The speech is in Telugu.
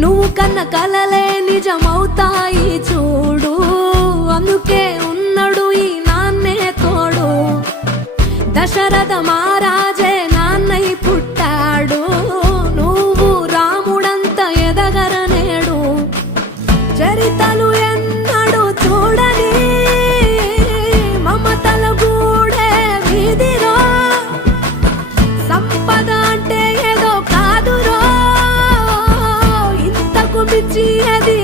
నువ్వు కన్న కలలే నిజమవుతాయి చూడు, అందుకే ఉన్నాడు ఈ నాన్నే తోడు. దశరథ మహారాజే నాన్నై పుట్టాడు, నువ్వు రాముడంత ఎదగరనేడు. చరితలు ఎన్నడు చూడని మమతల గూడే వీధిరో, సంపద అంటే ఏదో కాదురో, ఇంతకు మించి అది